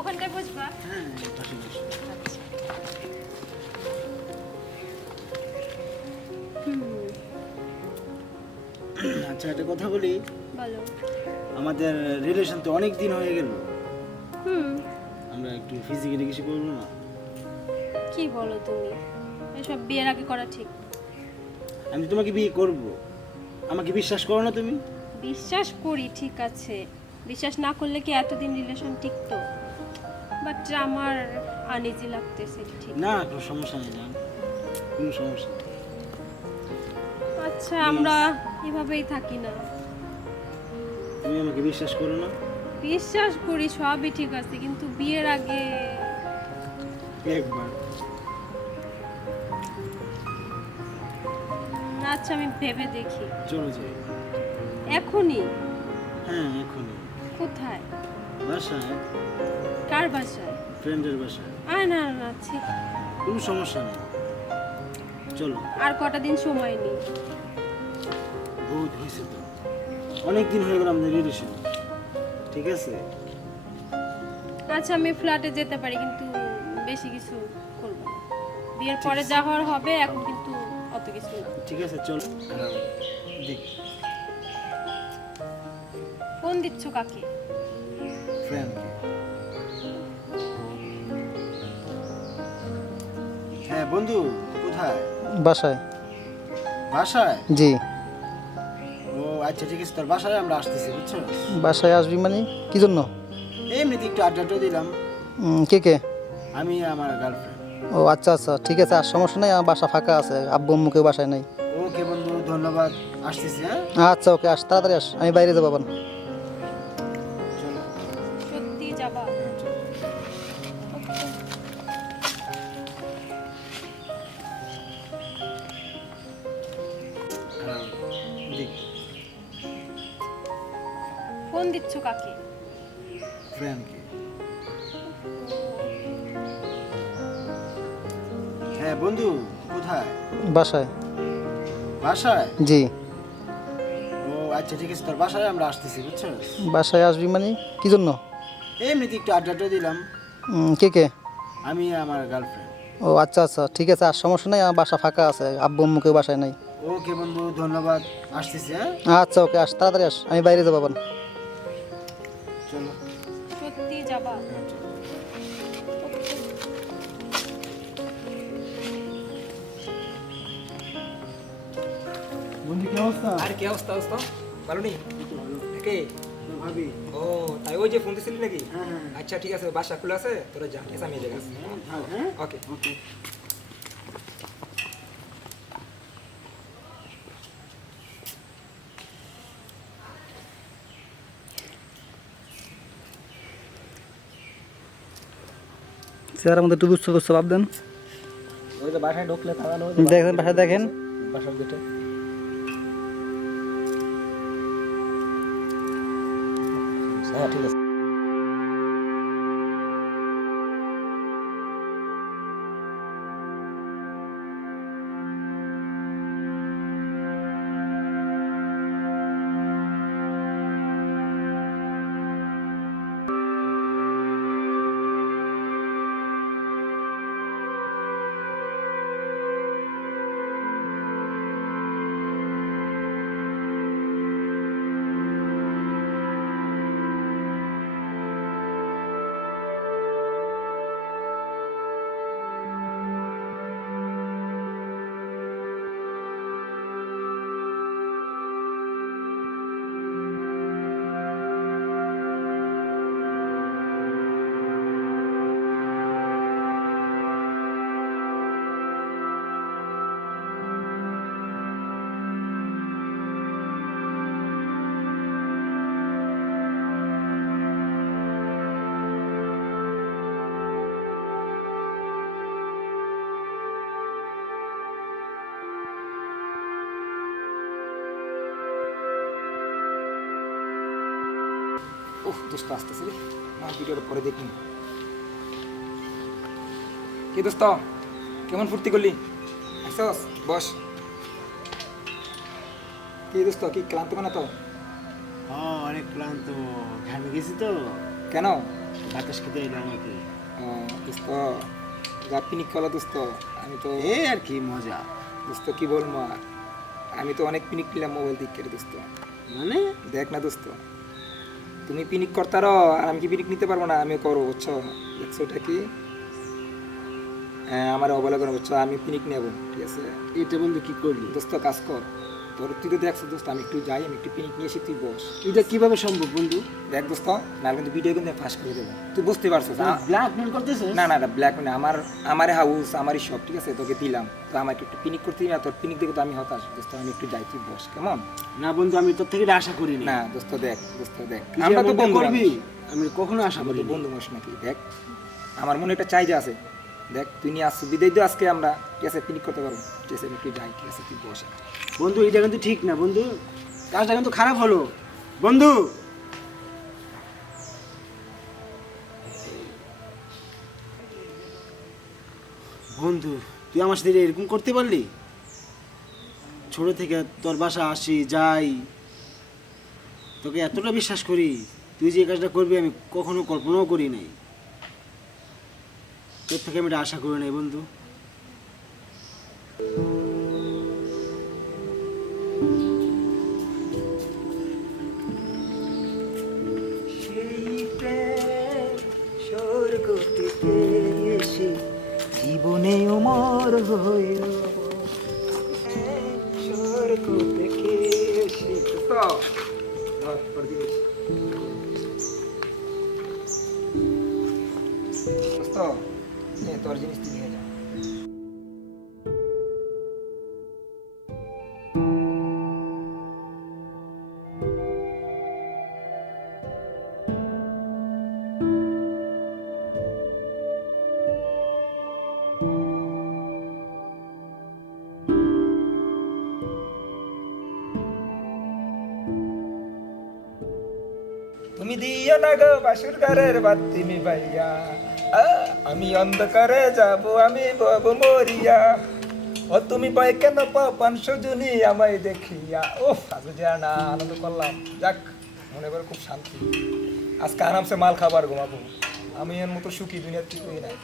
ওখানটায় বসবা হ্যাঁ আচ্ছা আচ্ছা একটা কথা বলি। বলো। আমাদের রিলেশন তো অনেক দিন হয়ে গেল। হুম। আমরা একটু ফিজিক্যালি কিছু করব না? কি বলো তুমি? এসব বিয়ের আগে করা ঠিক। আমি তোমাকে বিয়ে করব। আমাকে বিশ্বাস করো না তুমি? বিশ্বাস করি ঠিক আছে। বিশ্বাস না করলে কি এতদিন রিলেশন টিকতো? বাট আমার আনিজি লাগতেছে ঠিক। না কোনো সমস্যা নেই জান। কোনো সমস্যা নেই। আচ্ছা আমরা এভাবেই থাকি না। তুমি আমাকে বিশ্বাস করো না? বিশ্বাস করি সবই ঠিক আছে কিন্তু বিয়ের আগে একবার। আচ্ছা আমি ভেবে দেখি। চলো যাই। এখনই? হ্যাঁ এখনই। কোথায়? বাসায়? কার বাসায়? ফ্রেন্ডের বাসায়। আয় না না ঠিক। কোনো সমস্যা নেই। চলো। আর কটা দিন সময় নেই। বহুত হয়েছে তো। অনেক দিন হয়ে গেল আমাদের রিলেশন ঠিক আছে? আচ্ছা আমি ফ্ল্যাটে যেতে পারি কিন্তু বেশি কিছু করব না। বিয়ের পরে যা হওয়ার হবে এখন কিন্তু অত কিছু না। ঠিক আছে চলো। দেখ। ফোন দিচ্ছ কাকে? ফ্রেন্ডকে হ্যাঁ বন্ধু কোথায়? বাসায়। বাসায়? জি। ও আচ্ছা ঠিক আছে তোর বাসায় আমরা আসতেছি বুঝছ? বাসায় আসবি মানে? কি জন্য? এমনিতে একটু আড্ডাটা দিলাম। কে কে? আমি আমার গার্লফ্রেন্ড ও আচ্ছা আচ্ছা ঠিক আছে আর সমস্যা নেই আমার বাসা ফাঁকা আছে আব্বু আম্মু কেউ বাসায় নাই। ওকে বন্ধু ধন্যবাদ আসতেছি হ্যাঁ? আচ্ছা ওকে আস তাড়াতাড়ি আস আমি বাইরে যাব আবার। দেখ ফোন দিচ্ছ কাকে? ফ্রেন্ডকে হ্যাঁ বন্ধু কোথায়? বাসায়। বাসায়? জি। ও আচ্ছা ঠিক আছে তোর বাসায় আমরা আসতেছি বুঝছ? বাসায় আসবি মানে? কি জন্য? এমনিতে একটু আড্ডাটা দিলাম। উম, কে কে? আমি আমার গার্লফ্রেন্ড ও আচ্ছা আচ্ছা ঠিক আছে আর সমস্যা নেই আমার বাসা ফাঁকা আছে আব্বু কেউ বাসায় নাই। ওকে বন্ধু ধন্যবাদ। আসতেছি হ্যাঁ? আচ্ছা ওকে আস তাড়াতাড়ি আস আমি বাইরে যাব আবার চলো। সত্যি যাবা? বন্ধু কি অবস্থা? আর কি অবস্থা অবস্থা? ভালো নেই? কে ভাবি। ও তাই ওই যে ফোন দিছিলি নাকি? হ্যাঁ হ্যাঁ। আচ্ছা ঠিক আছে বাসা খোলা আছে তোরা যা এসে আমি জায়গা হ্যাঁ হ্যাঁ। ওকে ওকে চেয়ারের মধ্যে একটু যে বাসায় ঢুকলে থাকানো দেখেন বাসায় দেখেন। বাসার গেটে। হ্যাঁ ঠিক আছে। উফ দোস্ত আসতেছে রে। না ভিডিওটা পরে দেখুন কি দোস্ত কেমন ফুর্তি করলি? আসছস? বস। কি দোস্ত কি ক্লান্ত কেন তো? হ্যাঁ অনেক ক্লান্ত। ঘামে গেছি তো। কেন? বাতাস খেতে এলাম আর কি দোস্ত কলা দোস্ত আমি তো এই আর কি মজা। দোস্ত কি বলব আর আমি তো অনেক পিনিক নিলাম মোবাইল দিক করে দোস্ত। মানে? দেখ না দোস্ত। তুমি পিনিক করতারো আর আমি কি পিনিক নিতে পারব না? আমি করব বুঝছ? দেখছ ওটা কি? হ্যাঁ আমার অবলোকন বুঝছ? আমি পিনিক নেব ঠিক আছে? এটা বন্ধু কি করলি? দোস্ত কাজ কর। তোর তুই তো দেখছ দোস্ত আমি একটু যাই আমি একটু পিনিক নিয়ে এসে তুই বস। এটা কীভাবে সম্ভব বন্ধু? দেখ দোস্ত কিন্তু ভিডিও কিন্তু ফাঁস করে দেবো। তুই বুঝতে পারছ ব্ল্যাক মেল করতেছিস? না না ব্ল্যাক আমার আমার হাউস আমারই সব ঠিক আছে? তোকে দিলাম। তো আমাকে একটু পিনিক করতে না তোর পিনিক দেখে তো আমি হতাশ। দোস্ত আমি একটু যাই তুই বস কেমন? না বন্ধু আমি তোর থেকে আশা করিনি। না দোস্ত দেখ দোস্ত দেখ। আমরা তো বন্ধু করবি আমি কখনো আশা করিনি। বন্ধু মানুষ নাকি? দেখ আমার মনে একটা চাহিদা আছে। দেখ তুই নিয়ে আসছিস বিদায় আজকে আমরা। ঠিক আছে পিনিক করতে পারব। ঠিক আছে আমি একটু যাই ঠিক আছে তুই বস। বন্ধু এটা কিন্তু ঠিক না, বন্ধু। কাজটা কিন্তু খারাপ হলো। বন্ধু! বন্ধু, তুই আমার সাথে এরকম করতে পারলি? ছোট থেকে তোর বাসা আসি, যাই। তোকে এতটা বিশ্বাস করি, তুই যে কাজটা করবি, আমি কখনো কল্পনাও করি নাই। তোর থেকে আমি এটা আশা করি নাই, বন্ধু। ধর, তোর জিনিস। দোস্ত, নে, তোর জিনিস তুমি দিও না গো বাসুর ঘরের বাতি ভাইয়া আমি অন্ধকারে যাব, আমি বব মরিয়া। ও, তুমি পাই কেন পান সজনী আমায় দেখিয়া? ও আজকে যা না আনন্দ করলাম। যাক, মনে করে খুব শান্তি। আজকে আরামসে মাল খাবার ঘুমাবো। আমি এর মতো সুখী দুনিয়ার কিছুই নাই।